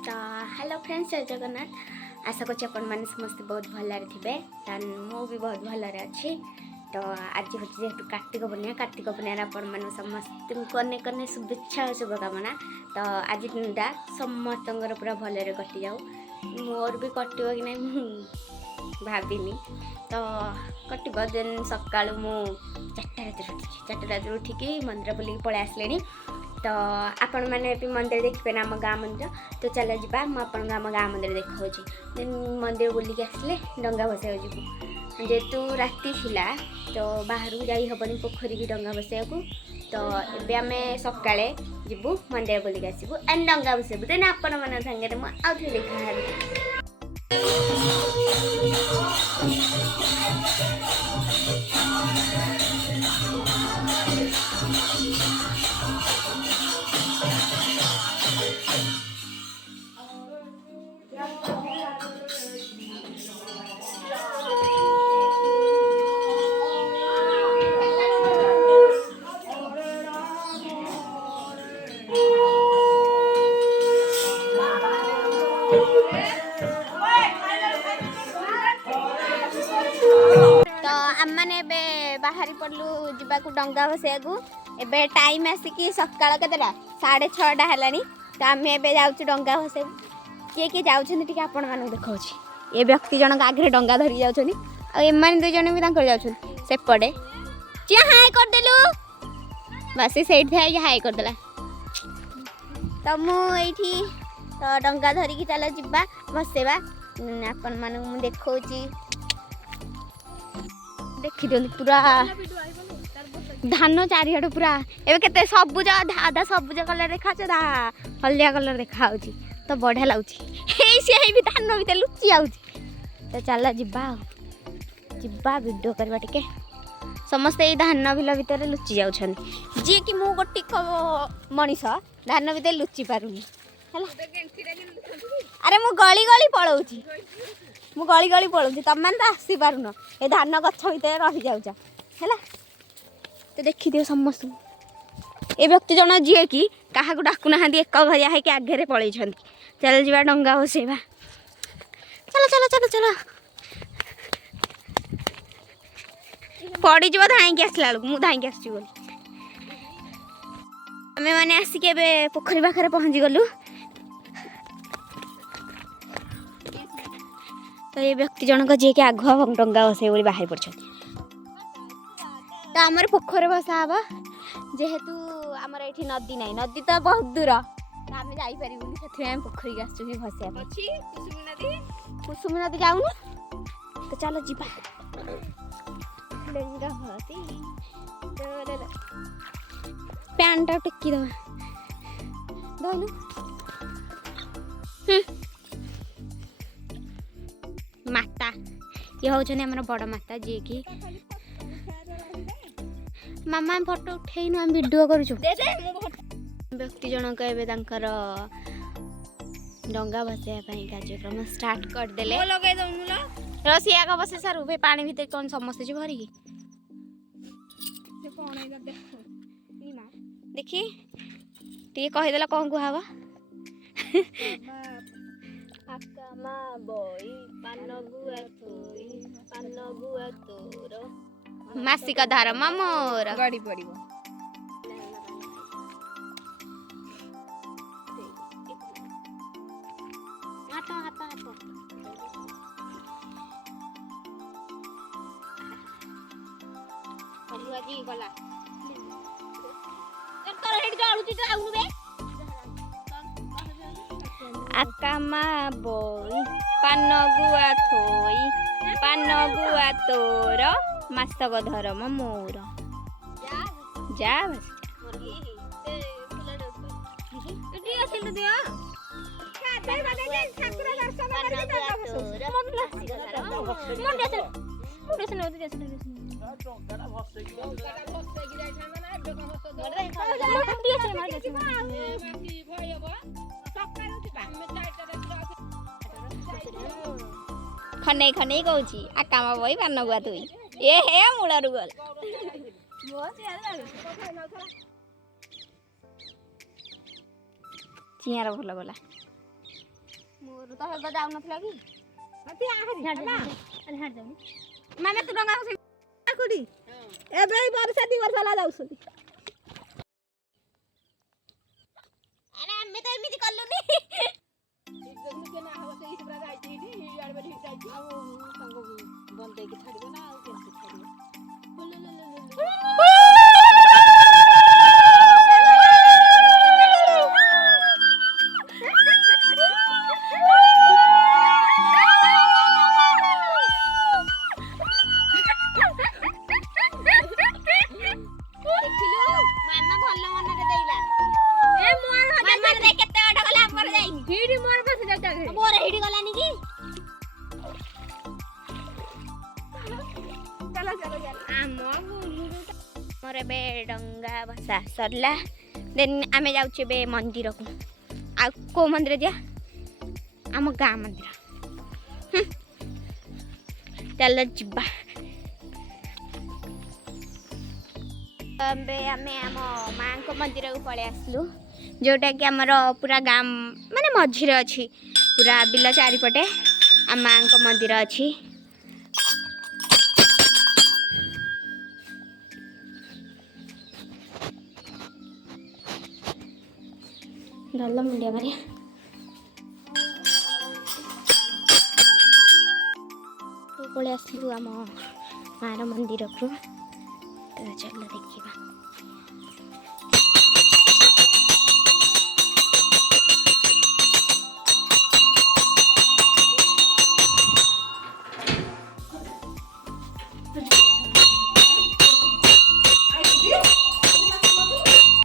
तो hello friends, जय जगन्नाथ। आशा करছি ଆପଣମାନେ ସମସ୍ତେ ବହୁତ ଭଲରେ ଥିବେ। ମୁଁ ବି ବହୁତ ଭଲରେ ଅଛି। तो आज हूँ जेहेतु कार्तिक पूर्णिमा आपମାନଙ୍କୁ ସମସ୍ତଙ୍କୁ ଅନେକ ଅନେକ शुभेच्छा और शुभकामना। तो आज दिनटा ସମସ୍ତଙ୍କର ପୁରା ଭଲରେ କଟି ଯାଉ। मोर भी कटिବ कि नहीं ମୁଁ ଭାବିନି। तो कटिବ ଦେନ୍ ସକାଳୁ ମୁଁ 4ଟା ରାତିରୁ ଉଠିକି ମନ୍ଦିର ବୁଲିକି ପଳେଇ ଆସିଲେଣି। तो आपण मैंने भी मंदिर देखिए ना, आम गाँ मंदिर। तो चल जा मुझे आम गाँ मंदिर देखा देन मंदिर बुलिक आसले डंगा भसा जीवु जेहेतु राति थिला तो बाहर जाई हेनी पोखरी की डंगा भसा को। तो ये आम सका जीवु मंदिर बुलिक आसबू एंड डंगा भसेबू देन आपण मान सागर मुझे देखा। तो आम मैंने बाहरी पड़लु जावाक डंगा भसा को। एबे टाइम आसिकी सकाळ केतेटा 6:30 है। तो आम ए जाऊँ डंगा भसा किए किए जाऊँच आपण मानक देखा। ये व्यक्ति जनक आगे डंगा धरिक जाऊँच आम दुई जन भी जाऊँ सेपटे चिया हाय करदेलु बस से हाय करदेला। तो मुझे तो डंगा धरिकी चल जा भसेवा आपण मानक देखा देखी दिखती पूरा धान चारिआड पूरा एवं केते सबुज आधा सबुज कलर देखा हल्दिया कलर देखा तो बढ़िया लगुच भी धान भीतर लुचि आउची। तो चल जा वीडियो करवा टिके समस्ते धान बिल भितर लुचि जाऊँ जी कि मु गोटी मनीष धान भीतर लुचि पारुनी। अरे मु गली गली पलाऊची मु गली गली पलाऊँ तुम मैंने तो आसी पारुन ए धान गछ भितर रही जाऊच है। तो देखी दियो समस्त ए व्यक्ति जन जी कि क्या डाकुना एक भरिया है कि आगे पलि चल जा डंगा भसेवा। चलो चलो चलो चलो पड़ीज धाई आसला बेलू मुझे धाई आसी आम मैंने आसिक पोखरी पाखे पहुँची गलु। तो ये व्यक्ति जनक जी के आगुआ डंगा भसे बोली बाहर पड़े। तो आमर पोखर भसा हम जेहेतु आमर ये नदी ना नदी तो बहुत दूर तो आम जापर से पोखरी की आसुँ भसा कुसुम नदी जाऊन। तो चलो जी पैंटा टेकी दलु माता ये हूँ बड़ माता जी की मामा फोटो उठेन आम वीडियो करूँ। व्यक्ति जनक एवं डंगा भसाई कार्यक्रम स्टार्ट करदे रसिया का बसे सारू भाई पानी भीतर कौन समस्ते जी भरिकी देखी टे कहीदेला कौन कहवा आकामा बई पान गुआ तोर मासिक धार मोर गड़ी पड़ो हाथ हाथ हाथ जी गला आकामा बई पान गुआ थोई पान गुआ तोर मासक धर्म मोर जा खने खने कहूँ आकामा बई पान गुआ थोई ये हे मूल गल चियार भल गला मोर तो हेबा जाउ नथला कि मती आखरी झाड़ झाड़ जाउ माने तू डंगा से आखरी एबे वर्षा 2 वर्ष ला जाउसली अरे हमें तो एमिति करलुनी के ना हो से इस बरा जाई दी यार बरी जाई आ संग बंद दे के छाड़बे ना आ केन छाड़बे मामा भल मन रे देइला ए मोर मामा रे केते बड गला हमर जाई हिडी मोर बस जाता घरे मोर हिडी गलानी की चलो चलो चलो आम मोर बे डंगा बसा सरला देन आमे जाउचे बे मंदिर को आ को मंदिर दिया आम गाँ मंदिर चलो जिबा अबे आमे आम माँ को मंदिर को पळे आसलु जोटा कि आमर पूरा गाँ माने मझिरे अच्छी पूरा बिल चारिपटे आ माँ को मंदिर अच्छी डल मुंडिया मारिया पळे आसलु आम माँ मंदिर को तो चलो देखिबा